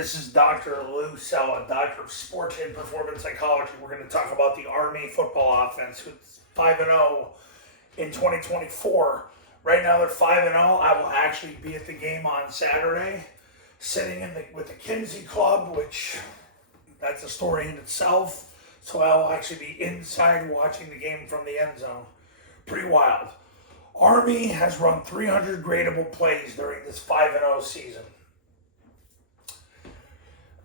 This is Dr. Lou Sella, Doctor of Sports and Performance Psychology. We're going to talk about the Army football offense, who's 5-0 in 2024. Right now they're 5-0. I will actually be at the game on Saturday, sitting with the Kinsey Club, which that's a story in itself. So I'll actually be inside watching the game from the end zone. Pretty wild. Army has run 300 gradable plays during this 5-0 season.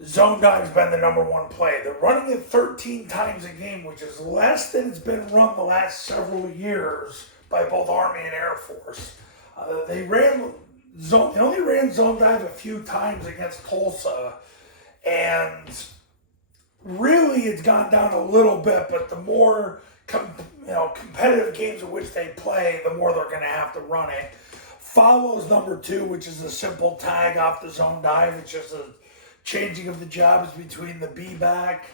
Zone dive's been the number one play. They're running it 13 times a game, which is less than it's been run the last several years by both Army and Air Force. They only ran zone dive a few times against Tulsa, and really it's gone down a little bit, but the more competitive games in which they play, the more they're going to have to run it. Follows number two, which is a simple tag off the zone dive. It's just a changing of the jobs between the B-back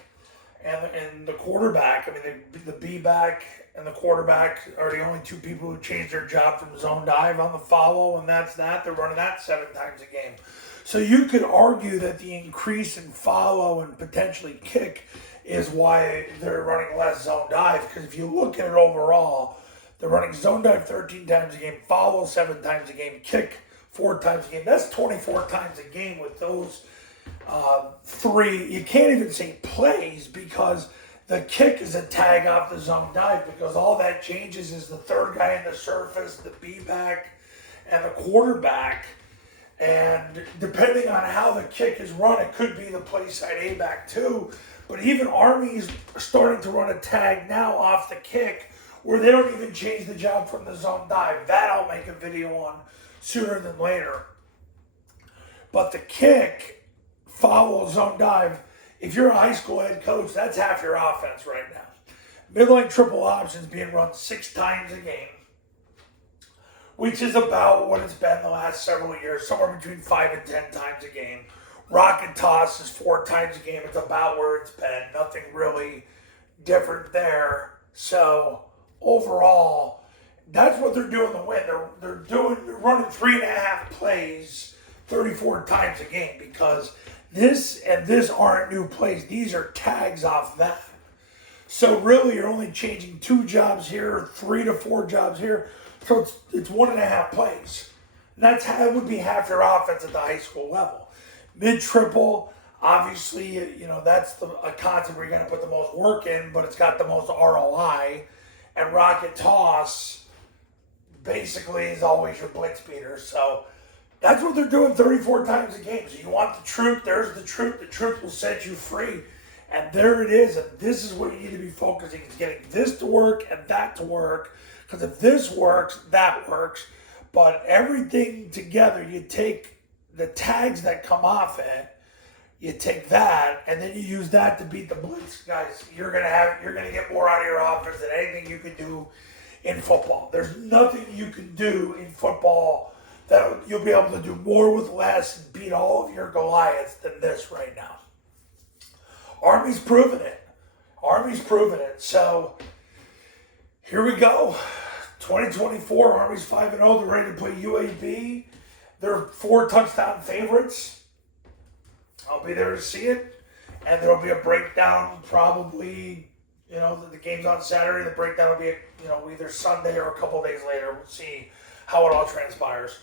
and the quarterback. I mean, the B-back and the quarterback are the only two people who change their job from zone dive on the follow, and that's that. They're running that 7 times a game. So you could argue that the increase in follow and potentially kick is why they're running less zone dive, because if you look at it overall, they're running zone dive 13 times a game, follow 7 times a game, kick 4 times a game. That's 24 times a game with those three. You can't even say plays, because the kick is a tag off the zone dive, because all that changes is the third guy in the surface, the B-back, and the quarterback. And depending on how the kick is run, it could be the play side A-back too. But even Army's starting to run a tag now off the kick where they don't even change the job from the zone dive. That I'll make a video on sooner than later. But the kick, follow, zone dive, if you're a high school head coach, that's half your offense right now. Midline triple options being run 6 times a game, which is about what it's been the last several years, somewhere between 5 and 10 times a game. Rocket toss is 4 times a game. It's about where it's been. Nothing really different there. So overall, that's what they're doing to win. They're running 3.5 plays 34 times a game, because this aren't new plays. These are tags off that. So really, you're only changing 2 jobs here, 3 to 4 jobs here. So it's 1.5 plays. And that would be half your offense at the high school level. Mid-triple, obviously, that's a concept where you're going to put the most work in, but it's got the most ROI. And rocket toss basically is always your blitz beater. So that's what they're doing 34 times a game. So you want the truth, there's the truth. The truth will set you free. And there it is. And this is what you need to be focusing on, is getting this to work and that to work. Because if this works, that works. But everything together, you take the tags that come off it, you take that, and then you use that to beat the blitz guys. You're gonna get more out of your offense than anything you can do in football. There's nothing you can do in football that you'll be able to do more with less and beat all of your Goliaths than this right now. Army's proven it. Army's proven it. So here we go. 2024, Army's 5-0. They're ready to play UAB. They're 4 touchdown favorites. I'll be there to see it. And there will be a breakdown probably, the game's on Saturday. The breakdown will be, either Sunday or a couple days later. We'll see how it all transpires.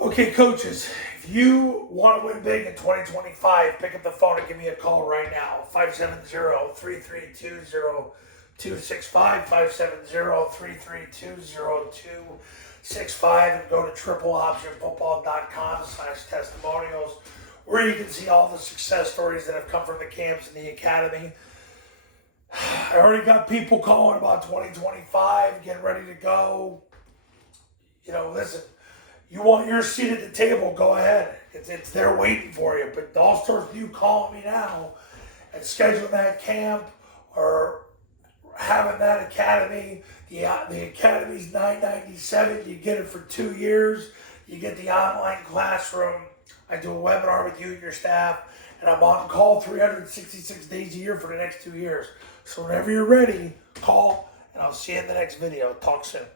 Okay, coaches, if you want to win big in 2025, pick up the phone and give me a call right now. 570-332-0265, 570-332-0265, and go to tripleoptionfootball.com/testimonials, where you can see all the success stories that have come from the camps and the academy. I already got people calling about 2025, getting ready to go. Listen, you want your seat at the table, go ahead. It's there waiting for you. But all starts with you calling me now and scheduling that camp or having that academy. The academy's $997. You get it for 2 years. You get the online classroom. I do a webinar with you and your staff, and I'm on call 366 days a year for the next 2 years. So whenever you're ready, call, and I'll see you in the next video. Talk soon.